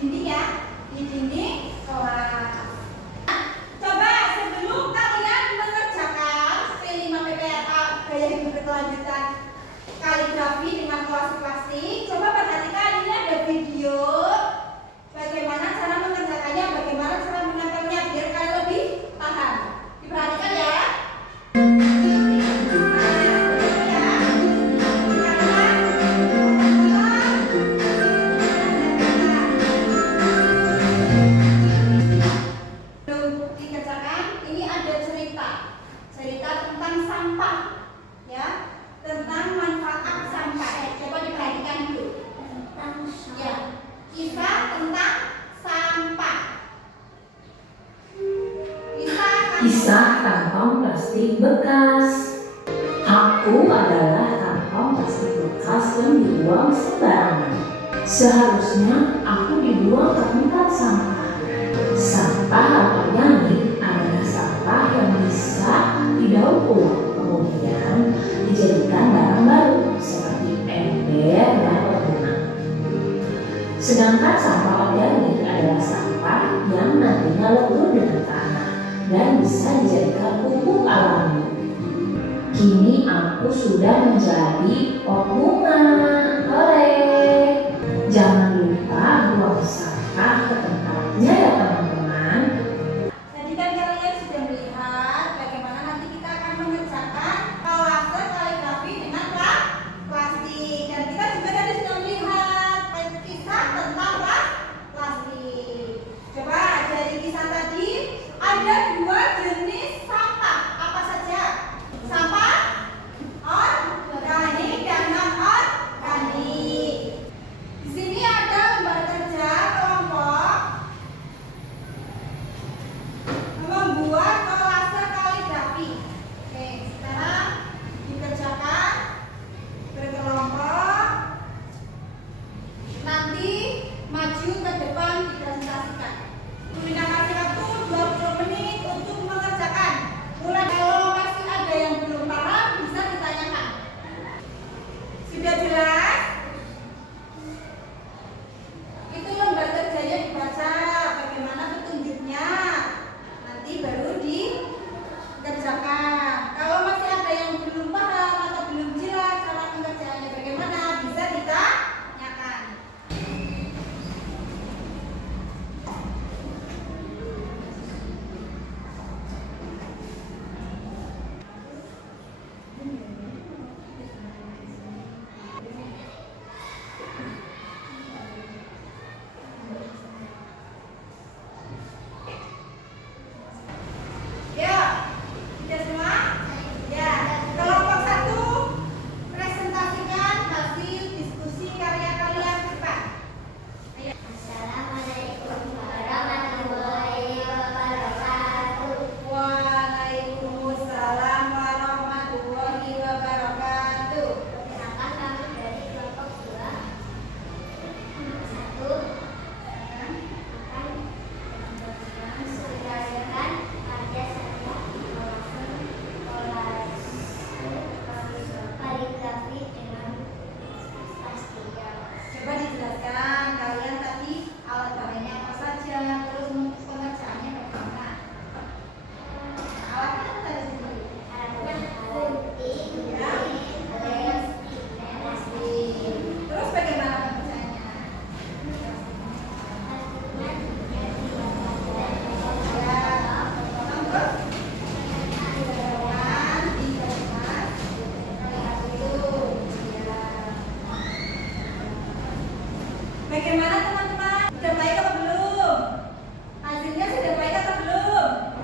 dinding ya, di dinding kelas. Coba sebelum kalian mengerjakan P5PPRA gaya hidup berkelanjutan kaligrafi dengan kolase plastik, coba perhatikan ini ada video bagaimana cara mengerjakannya, bagaimana cara menempelnya biar kalian lebih paham. Diperhatikan ya. Cerita tentang sampah ya, tentang manfaat sampah. Coba diperhatikan dulu. Ya, kisah tentang sampah. Kisah kantong plastik bekas. Aku adalah kantong plastik bekas yang dibuang sembarangan. Seharusnya aku dibuang ke tempat sampah. Sampah organik adalah sampah yang bisa didaur ulang, kemudian dijadikan barang baru seperti ember dan ornamen. Sedangkan sampah organik adalah sampah yang nantinya lebur dengan tanah dan bisa dijadikan pupuk alami. Kini aku sudah menjadi pot bunga. Jangan lupa buang sampah ke tempatnya ya teman-teman. Tadi kan kalian sudah melihat bagaimana nanti kita akan mengerjakan kolase kaligrafi dengan plastik. Dan kita juga tadi sudah melihat kisah tentang plastik. Coba dari kisah tadi ada 2 jenis sampah. Apa saja? Sampah organik dan non-organik. Di sini ada lembar kerja kelompok membuat kolase kaligrafi. Oke, sekarang dikerjakan berkelompok. Nanti maju ke depan dipresentasikan. Bunda kasih waktu 20 menit untuk mengerjakan. Mulai kalau masih ada yang belum paham bisa ditanyakan. Sudah jelas? Itu lembar kerjanya dibaca, bagaimana petunjuknya. Nanti baru dikerjakan. Kalau masih ada yang belum paham atau belum jelas cara pengerjaannya bagaimana, bisa ditanyakan. Ya, sudah semua? Ya, kelompok 1 presentasikan hasil diskusi karya kalian cepat. Ayo. Assalamualaikum warahmatullahi wabarakatuh. Waalaikumsalam warahmatullahi wabarakatuh. Perkenalkan kami dari kelompok 2. 1 akan mensukseskan karya saya kolase kaligrafi dengan plastik. Coba dijelaskan kalian tadi alat bahannya apa saja, terus pengerjaannya bagaimana. Alatnya apa tadi sendiri? Terus bagaimana pengerjaannya? Bagaimana teman-teman? Sudah baik atau belum? Hasilnya sudah baik atau belum?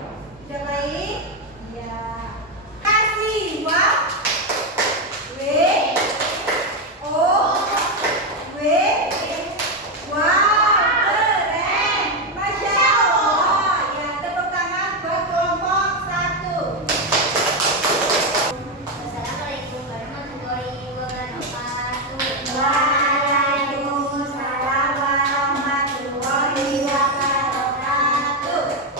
Sudah baik? Ya. Kasih W O W. Wah, keren. Masya Allah. Ya, tepuk tangan buat kelompok 1. Assalamualaikum warahmatullahi wabarakatuh. Waalaikumsalam warahmatullahi wabarakatuh.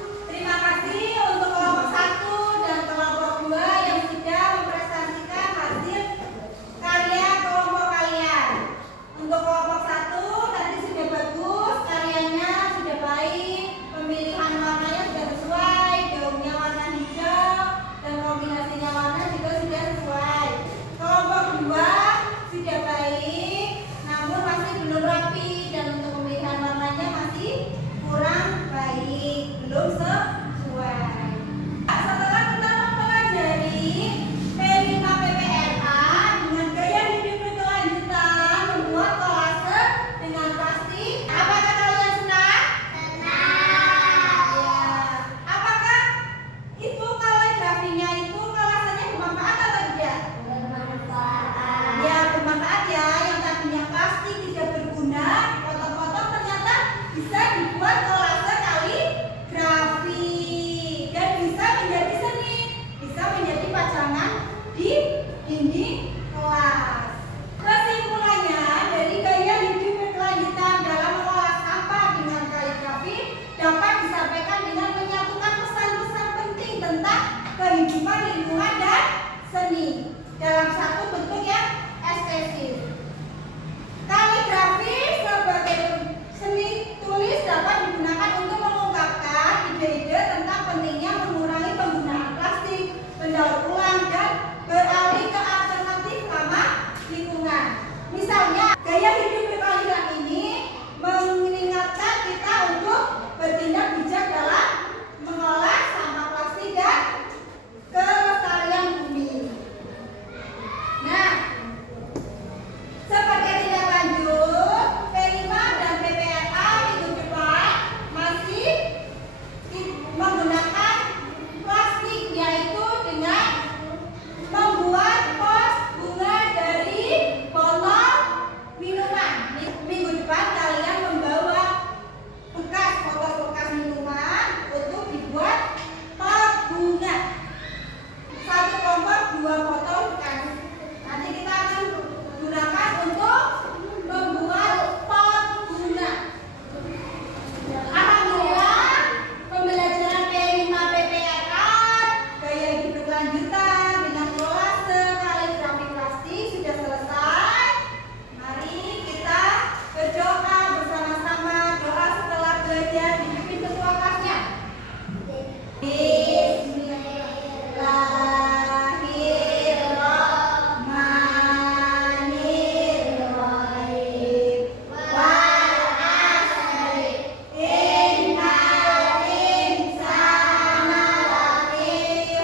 membuat kolase kaligrafi dan bisa menjadi seni, bisa menjadi pajangan di dinding kelas. Kesimpulannya, dari gaya hidup berkelanjutan dalam mengolah sampah dengan kaligrafi dapat disampaikan dengan menyatukan pesan-pesan penting tentang kehidupan lingkungan dan seni dalam satu bentuk yang estetis. Kaligrafi sebagai seni tulis dapat digunakan untuk mengungkapkan ide-ide tentang pentingnya mengurangi penggunaan plastik, mendaur ulang, dan beralih ke alternatif ramah lingkungan. Misalnya, gaya hidup berkelanjutan ini mengingatkan kita untuk bertindak bijak dalam mengolah sampah plastik dan kelestarian bumi. Nah, sebagai tindak lanjut, P5 dan PPRA minggu depan masih menggunakan plastik, yaitu dengan membuat pos bunga dari botol minuman. Minggu depan kalian membawa bekas botol-bekas minuman untuk dibuat pot bunga. Satu kelompok 2 botol kan. Nanti kita akan gunakan untuk membuat pot bunga. Alhamdulillah, pembelajaran P5 PPRA gaya hidup berkelanjutan dengan kolase kaligrafi plastik sudah selesai. Mari kita berdoa bersama-sama. Doa setelah belajar dipimpin ketua kelasnya. Bismillahirrahmanirrahim. Wal asri innal insana lafi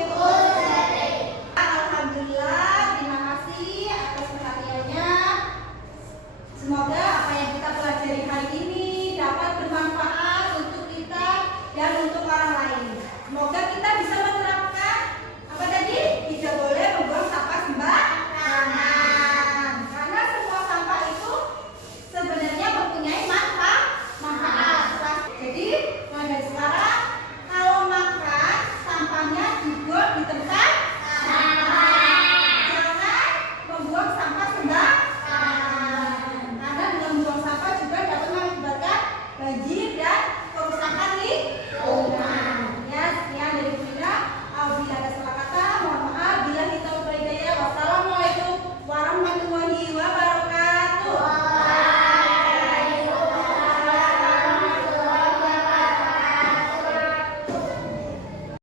khusr. Alhamdulillah, terima kasih atas perhatiannya. Semoga apa yang kita pelajari hari ini dapat bermanfaat untuk kita dan untuk orang lain. Semoga kita bisa menerapkan apa tadi? Tidak boleh membuang sampah sembarangan. Karena semua sampah itu sebenarnya mempunyai manfaat. Jadi, mulai sekarang kalau makan sampahnya dibuang di tempat sampah. Jangan membuang sampah